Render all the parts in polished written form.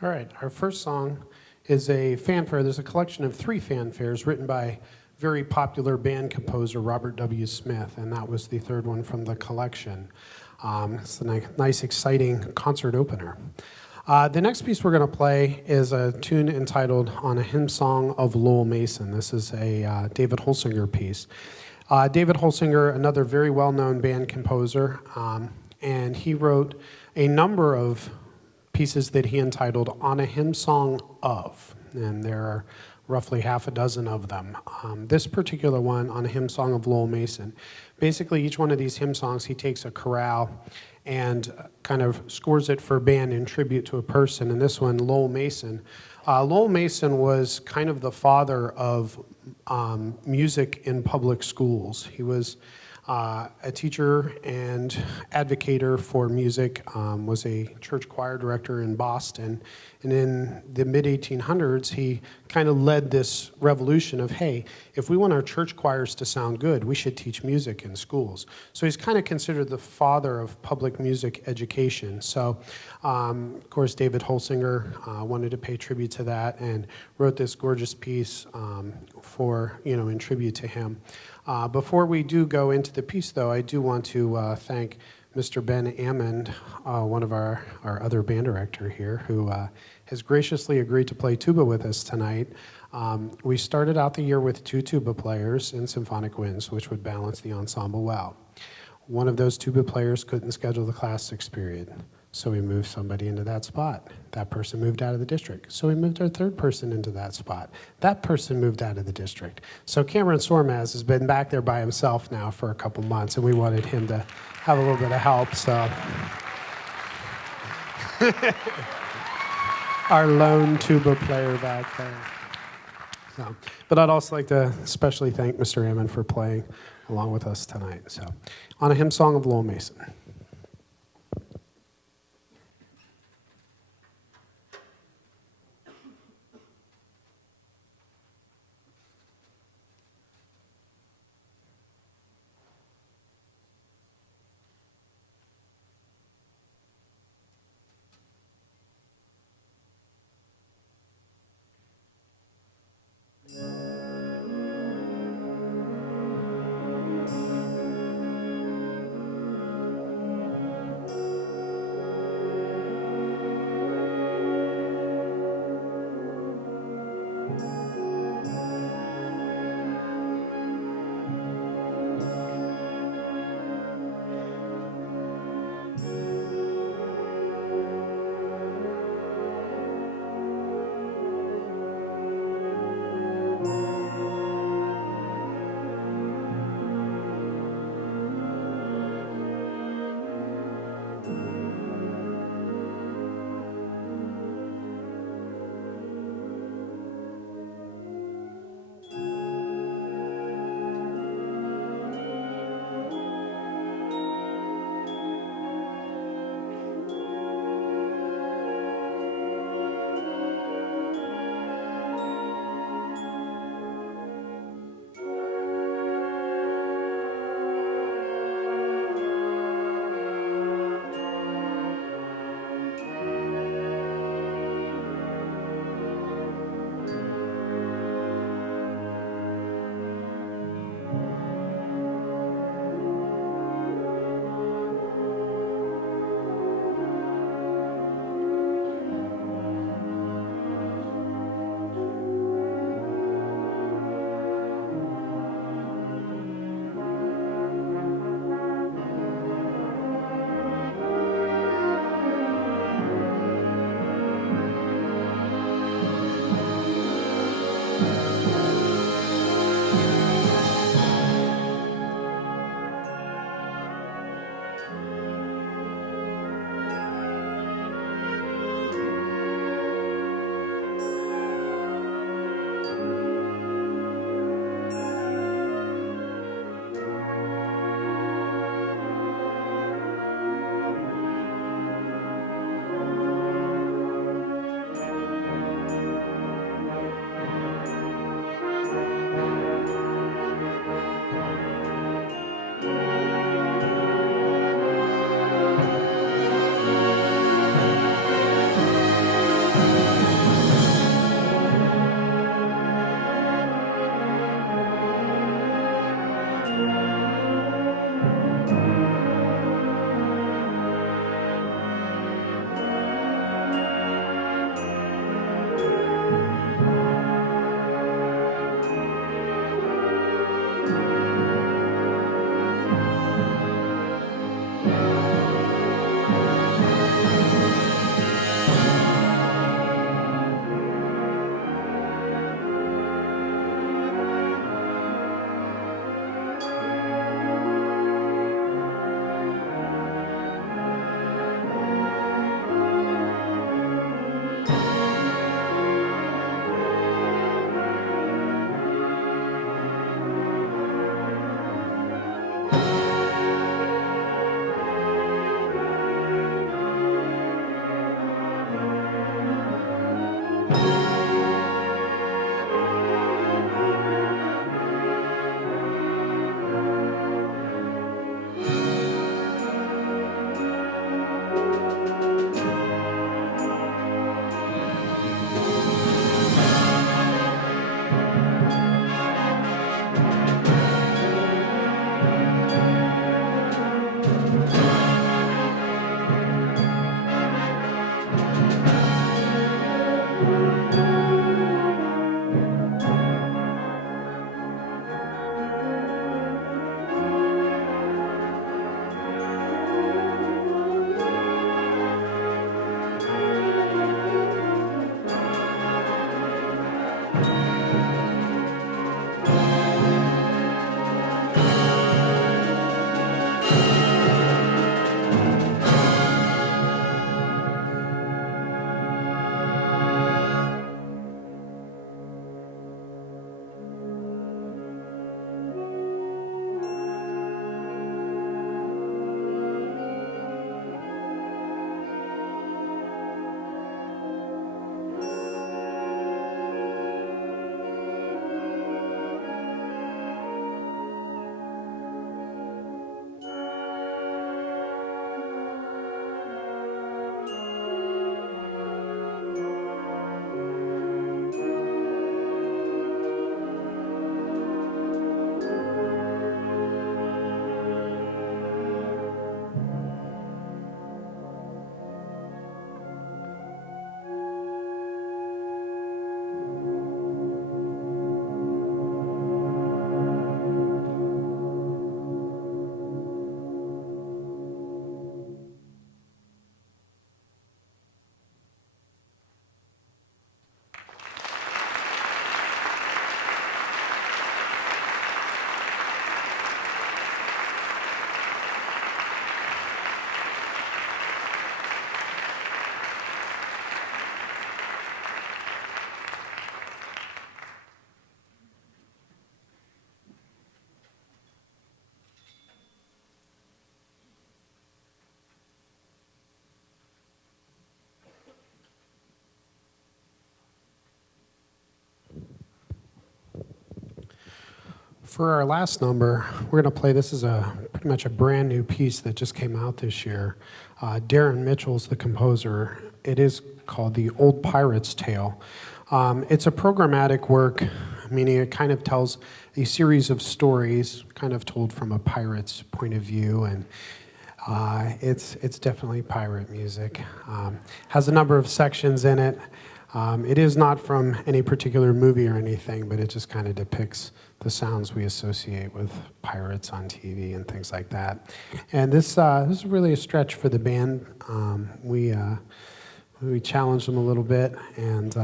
All right, our first song is a fanfare. There's a collection of 3 fanfares written by very popular band composer Robert W. Smith, and that was the third one from the collection. It's a nice, exciting concert opener. The next piece we're going to play is a tune entitled On a Hymn Song of Lowell Mason. This is a David Holsinger piece. David Holsinger, another very well-known band composer, and he wrote a number of pieces that he entitled On a Hymn Song of, and there are roughly half a dozen of them. This particular one, On a Hymn Song of Lowell Mason, basically each one of these hymn songs, he takes a chorale and kind of scores it for band in tribute to a person, and this one, Lowell Mason. Lowell Mason was kind of the father of music in public schools. He was a teacher and advocator for music, was a church choir director in Boston. And in the mid-1800s, he kind of led this revolution of, hey, if we want our church choirs to sound good, we should teach music in schools. So he's kind of considered the father of public music education. So, of course, David Holsinger wanted to pay tribute to that and wrote this gorgeous piece for, in tribute to him. Before we do go into the piece, though, I do want to thank Mr. Ben Ammond, one of our other band director here, who has graciously agreed to play tuba with us tonight. We started out the year with 2 tuba players in symphonic winds, which would balance the ensemble well. One of those tuba players couldn't schedule the Class 6 period, so we moved somebody into that spot. That person moved out of the district, so we moved our 3rd person into that spot. That person moved out of the district. So Cameron Sormaz has been back there by himself now for a couple months, and we wanted him to have a little bit of help, so. Our lone tuba player back there. So, but I'd also like to especially thank Mr. Ammon for playing along with us tonight. So, On a Hymn Song of Lowell Mason. For our last number, we're going to play, this is pretty much a brand new piece that just came out this year. Darren Mitchell's the composer. It is called The Old Pirate's Tale. It's a programmatic work, meaning it kind of tells a series of stories, kind of told from a pirate's point of view, and it's definitely pirate music. Has a number of sections in it. It is not from any particular movie or anything, but it just kind of depicts the sounds we associate with pirates on TV and things like that. And this is really a stretch for the band. We challenged them a little bit, and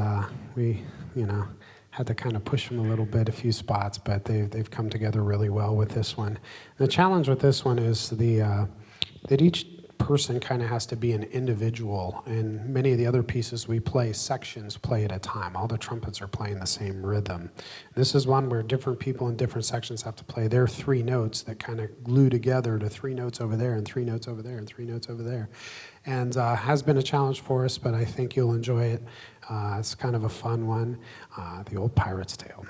we, had to kind of push them a little bit, a few spots, but they've come together really well with this one. The challenge with this one is that each person kind of has to be an individual, and many of the other pieces we play, sections play at a time. All the trumpets are playing the same rhythm. This is one where different people in different sections have to play their three notes that kind of glue together to three notes over there and three notes over there and three notes over there. And has been a challenge for us, but I think you'll enjoy it. It's kind of a fun one, The Old Pirate's Tale.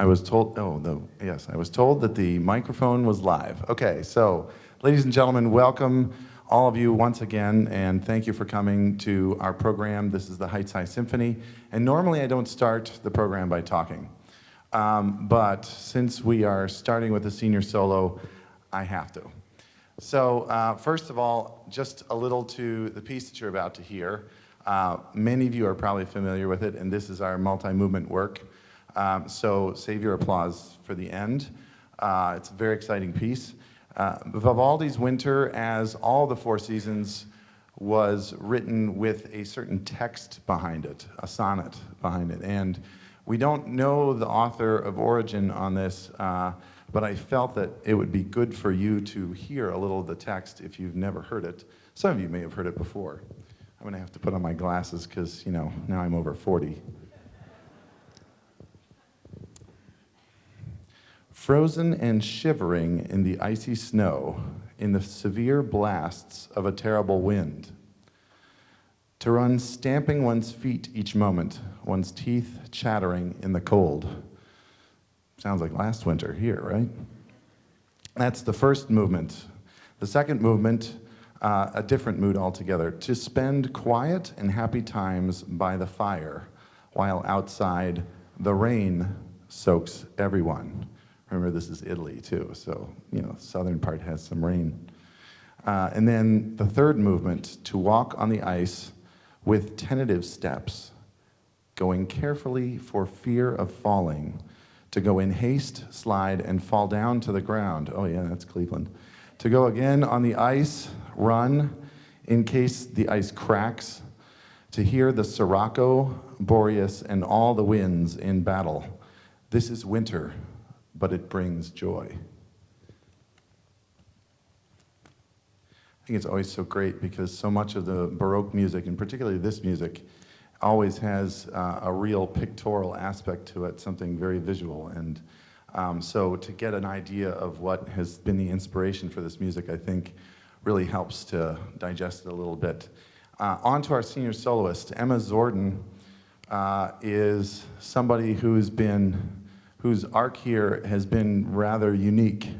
I was told, yes, I was told that the microphone was live. Okay, so ladies and gentlemen, welcome all of you once again, and thank you for coming to our program. This is the Heights High Symphony, and normally I don't start the program by talking. But since we are starting with a senior solo, I have to. So first of all, just a little to the piece that you're about to hear. Many of you are probably familiar with it, and this is our multi-movement work. So save your applause for the end. It's a very exciting piece. Vivaldi's Winter, as all the Four Seasons, was written with a certain text behind it, a sonnet behind it. And we don't know the author of origin on this, but I felt that it would be good for you to hear a little of the text if you've never heard it. Some of you may have heard it before. I'm gonna have to put on my glasses because, you know, now I'm over 40. Frozen and shivering in the icy snow, in the severe blasts of a terrible wind. To run stamping one's feet each moment, one's teeth chattering in the cold. Sounds like last winter here, right? That's the first movement. The second movement, a different mood altogether. To spend quiet and happy times by the fire, while outside the rain soaks everyone. Remember, this is Italy too, so, you know, southern part has some rain. And then the third movement, to walk on the ice with tentative steps, going carefully for fear of falling, to go in haste, slide, and fall down to the ground. Oh yeah, that's Cleveland. To go again on the ice, run, in case the ice cracks, to hear the Sirocco, Boreas, and all the winds in battle. This is winter, but it brings joy. I think it's always so great because so much of the Baroque music, and particularly this music, always has a real pictorial aspect to it, something very visual. And so to get an idea of what has been the inspiration for this music, I think really helps to digest it a little bit. On to our senior soloist. Emma Zordon is somebody whose arc here has been rather unique.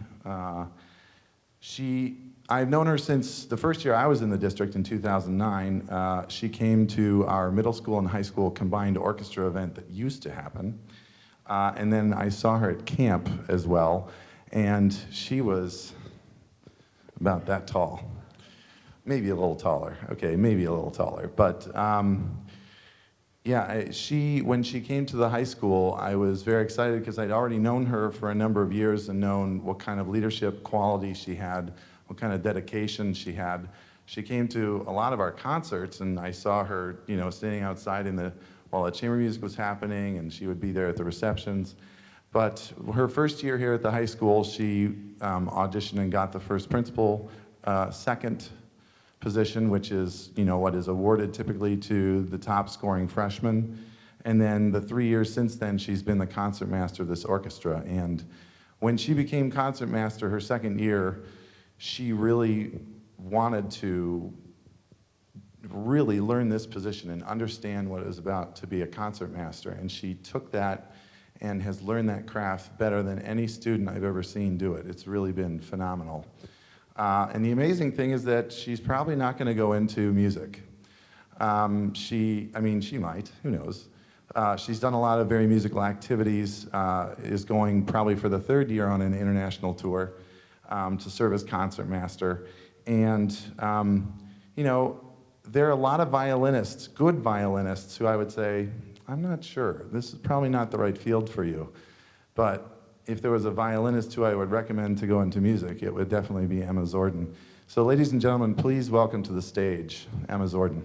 I've known her since the first year I was in the district in 2009. She came to our middle school and high school combined orchestra event that used to happen. And then I saw her at camp as well, and she was about that tall. Maybe a little taller. Okay, maybe a little taller. But yeah, when she came to the high school, I was very excited because I'd already known her for a number of years and known what kind of leadership quality she had, what kind of dedication she had. She came to a lot of our concerts, and I saw her, you know, standing outside while the chamber music was happening, and she would be there at the receptions. But her first year here at the high school, she auditioned and got the first principal, second position, which is, you know, what is awarded typically to the top scoring freshman. And then the 3 years since then, she's been the concertmaster of this orchestra. And when she became concertmaster her second year, she really wanted to really learn this position and understand what it was about to be a concertmaster. And she took that and has learned that craft better than any student I've ever seen do it. It's really been phenomenal. And the amazing thing is that she's probably not going to go into music. She might, who knows. She's done a lot of very musical activities, is going probably for the third year on an international tour to serve as concertmaster. And, you know, there are a lot of violinists, good violinists, who I would say, I'm not sure, this is probably not the right field for you. But if there was a violinist who I would recommend to go into music, it would definitely be Emma Zordon. So ladies and gentlemen, please welcome to the stage, Emma Zordon.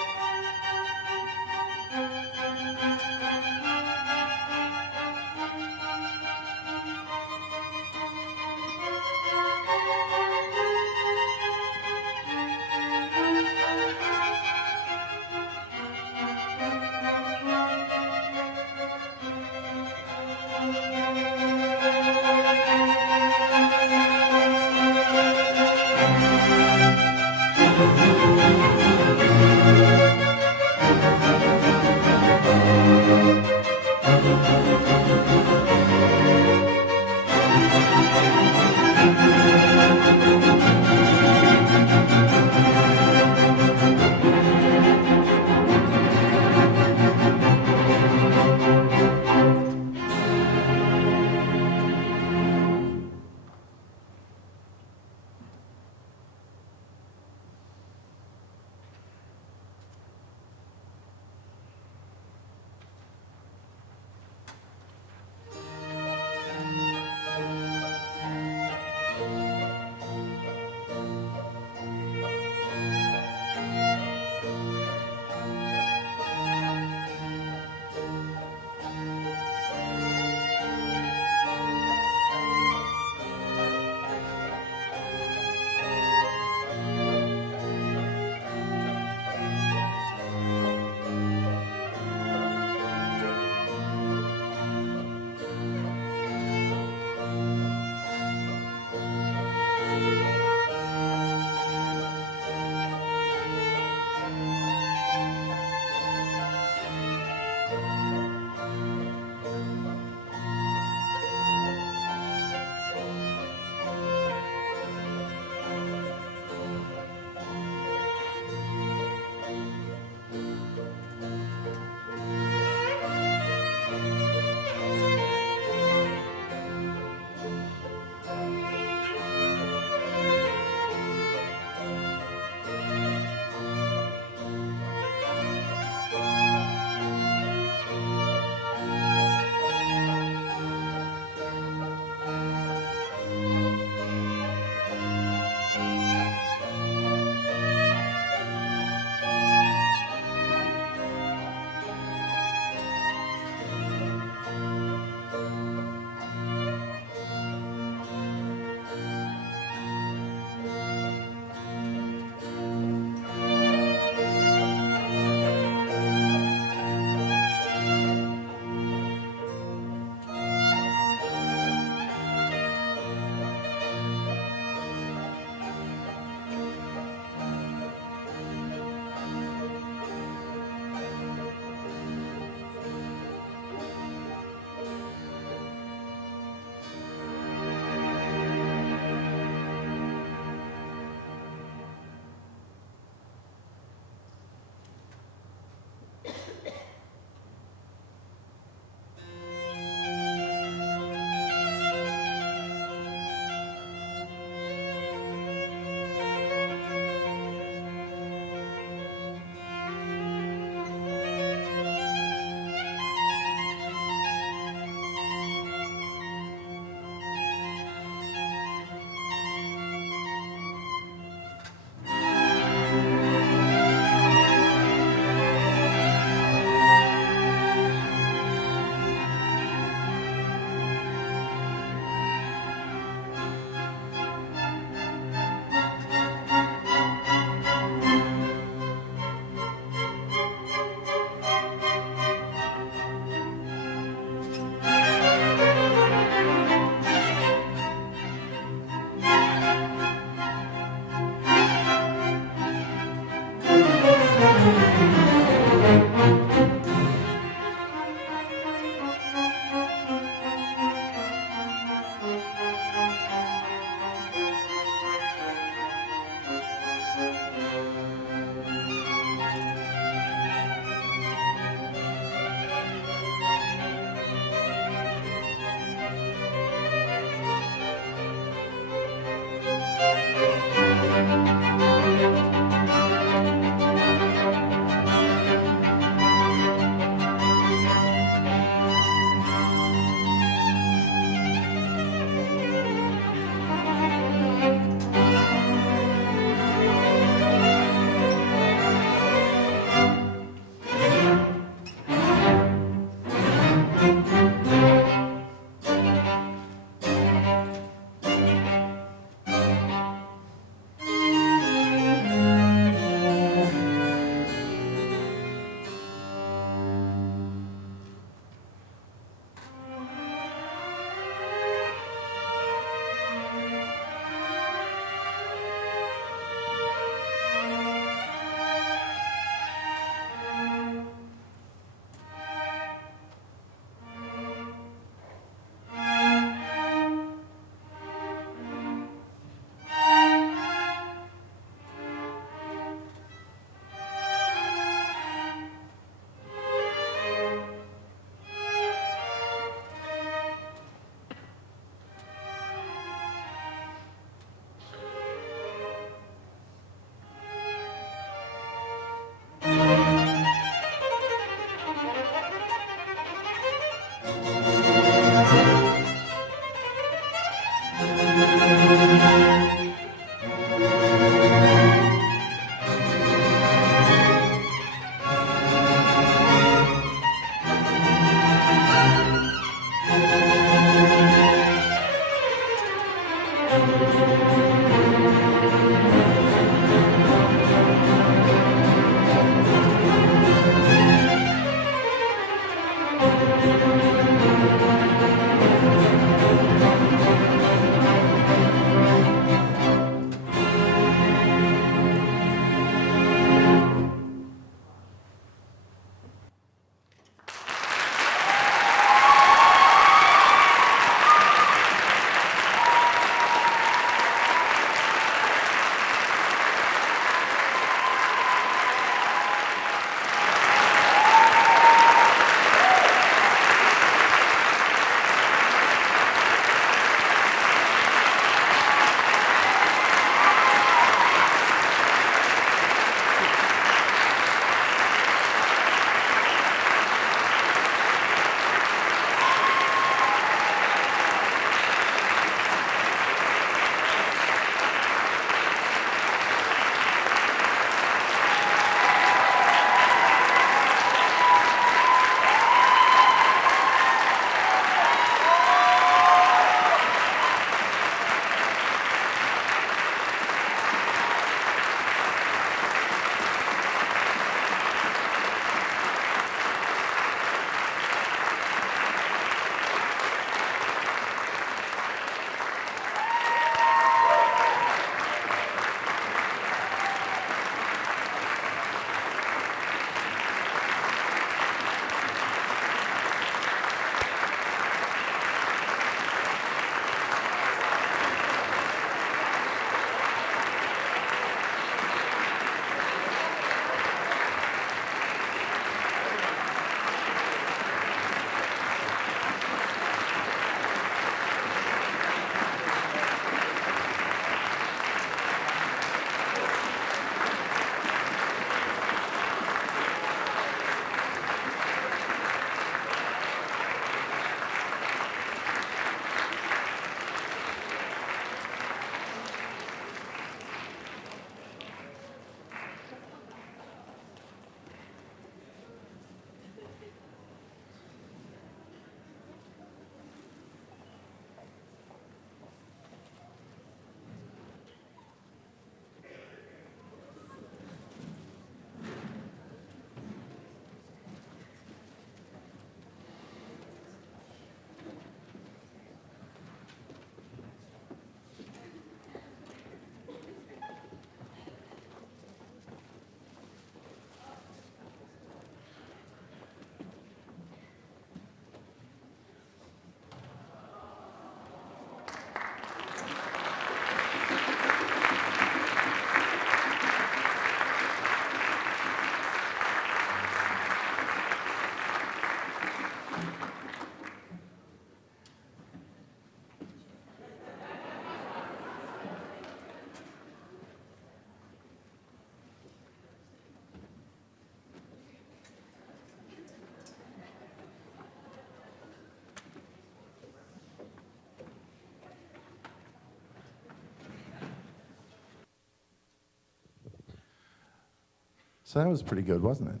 So that was pretty good, wasn't it?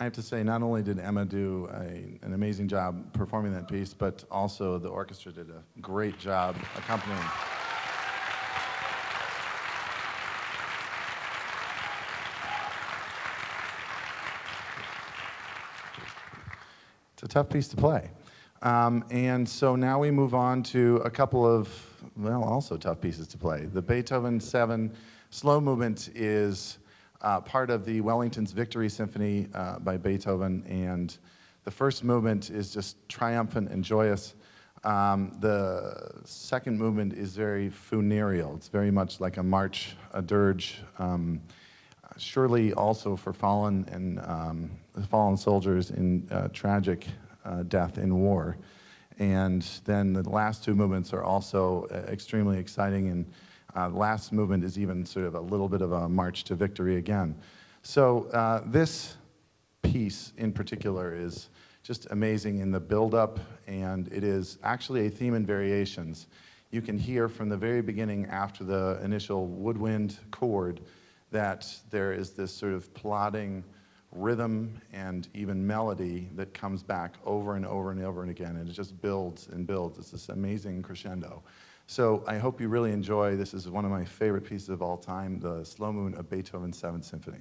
I have to say, not only did Emma do an amazing job performing that piece, but also the orchestra did a great job accompanying. It's a tough piece to play. And so now we move on to a couple of, well, also tough pieces to play. The Beethoven 7 slow movement is part of the Wellington's Victory Symphony by Beethoven, and the first movement is just triumphant and joyous. The second movement is very funereal. It's very much like a march, a dirge, surely also for fallen and fallen soldiers in tragic death in war. And then the last two movements are also extremely exciting, and the last movement is even sort of a little bit of a march to victory again. So this piece in particular is just amazing in the build-up, and it is actually a theme in variations. You can hear from the very beginning after the initial woodwind chord that there is this sort of plodding rhythm and even melody that comes back over and over and over and again, and it just builds and builds. It's this amazing crescendo. So I hope you really enjoy. This is one of my favorite pieces of all time, the slow movement of Beethoven's 7th Symphony.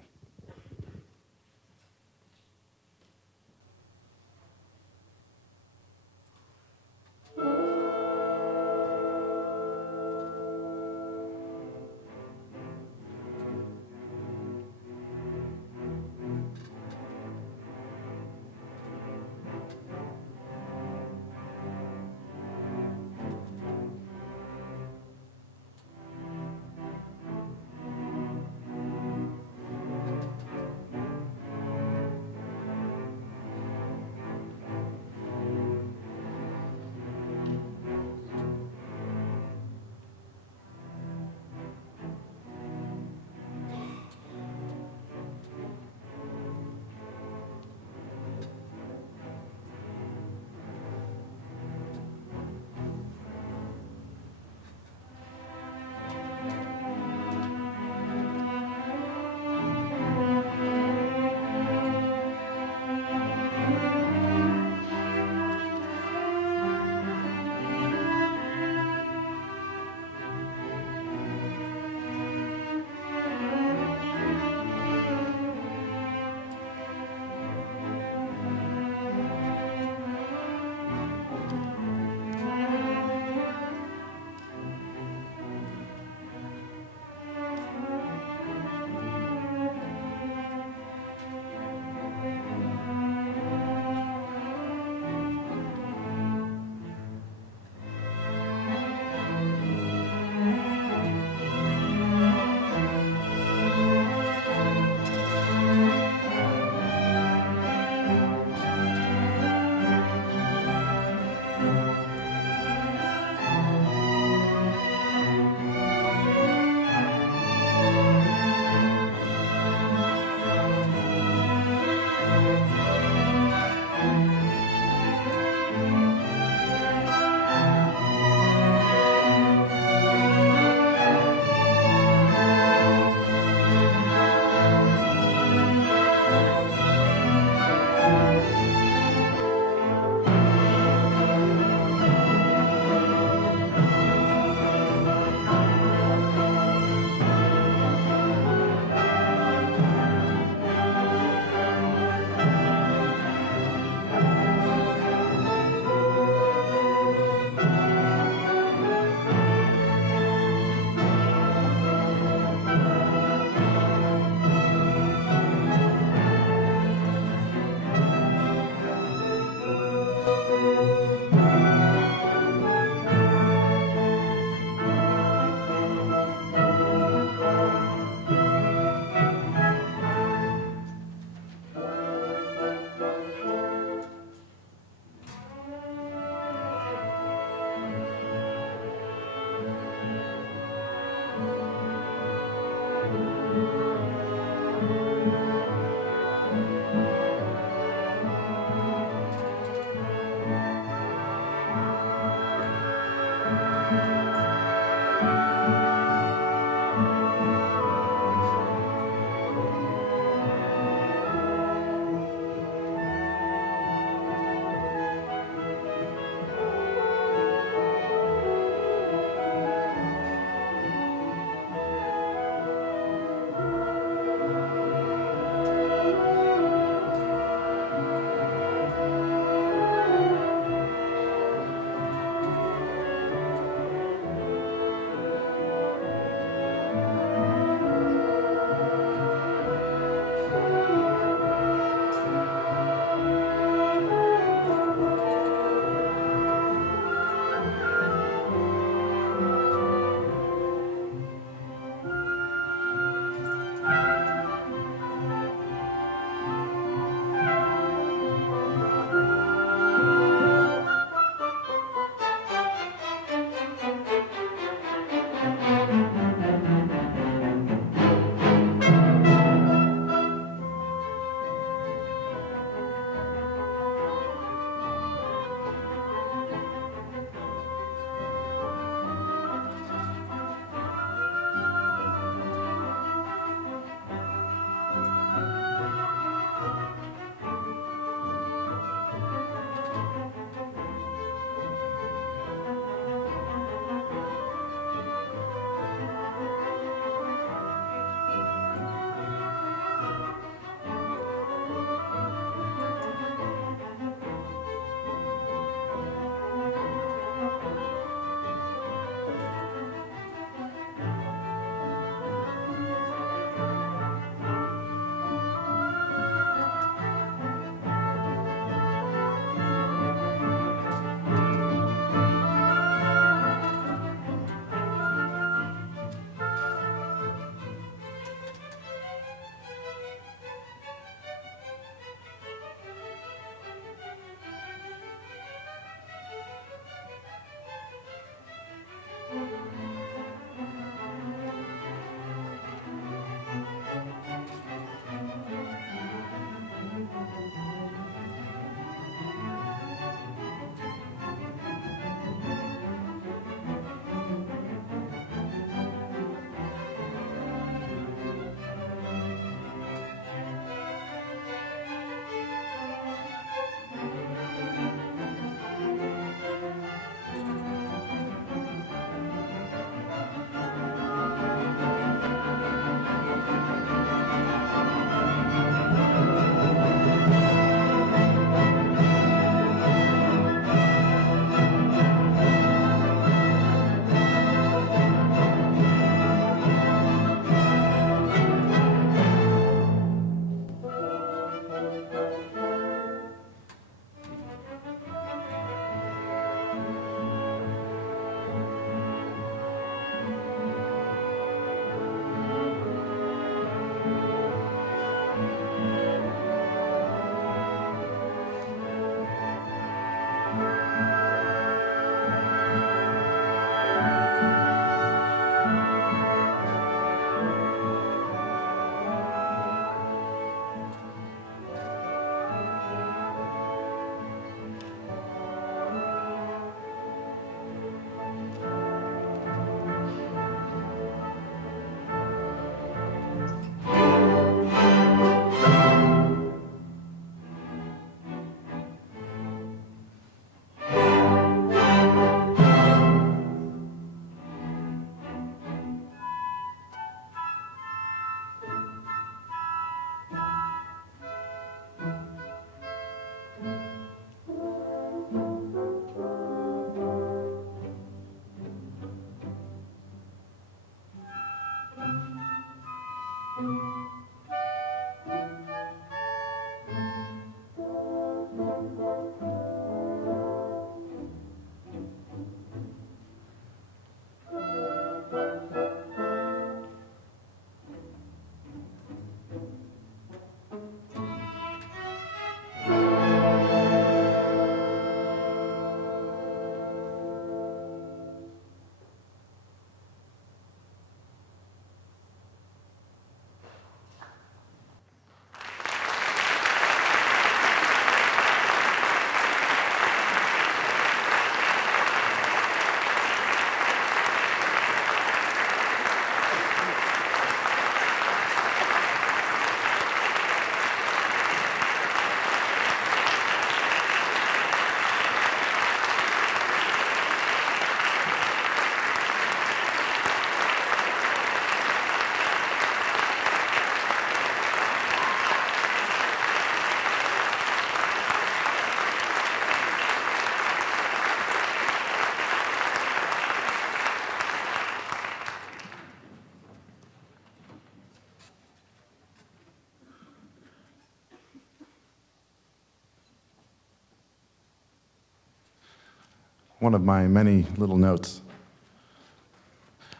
one of my many little notes.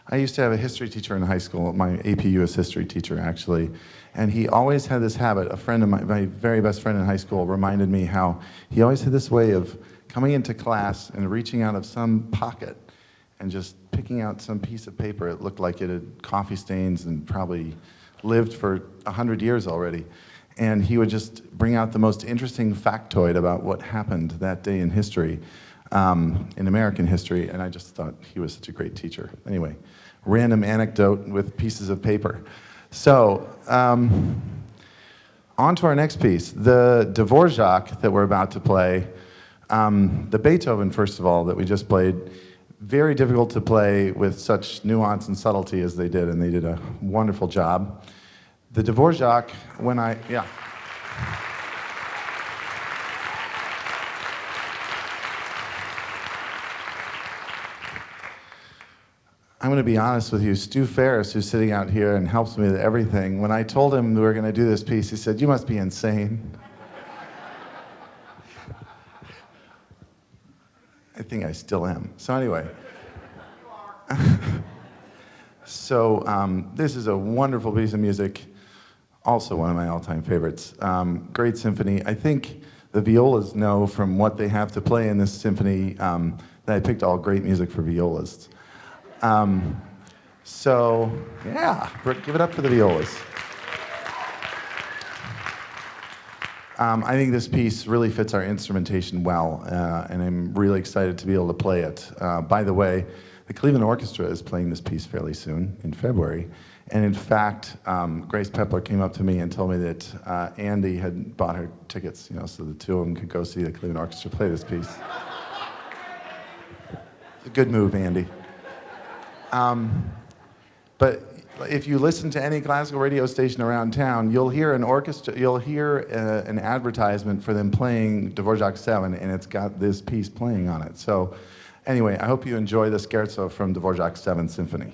I used to have a history teacher in high school, my AP US history teacher, actually, and he always had this habit. A friend of my very best friend in high school reminded me how he always had this way of coming into class and reaching out of some pocket and just picking out some piece of paper. It looked like it had coffee stains and probably lived for 100 years already. And he would just bring out the most interesting factoid about what happened that day in history, in American history, and I just thought he was such a great teacher. Anyway, random anecdote with pieces of paper. So, on to our next piece, the Dvorak that we're about to play. The Beethoven, first of all, that we just played, very difficult to play with such nuance and subtlety as they did, and they did a wonderful job. The Dvorak, I'm going to be honest with you, Stu Ferris, who's sitting out here and helps me with everything, when I told him we were going to do this piece, he said, "You must be insane." I think I still am. So anyway. This is a wonderful piece of music, also one of my all-time favorites. Great symphony. I think the violas know from what they have to play in this symphony that I picked all great music for violists. Give it up for the violas. I think this piece really fits our instrumentation well, and I'm really excited to be able to play it. By the way, the Cleveland Orchestra is playing this piece fairly soon, in February. And in fact, Grace Pepler came up to me and told me that Andy had bought her tickets, so the two of them could go see the Cleveland Orchestra play this piece. It's a good move, Andy. But if you listen to any classical radio station around town, you'll hear an advertisement for them playing Dvorak 7, and it's got this piece playing on it. So anyway, I hope you enjoy the scherzo from Dvorak's 7th Symphony.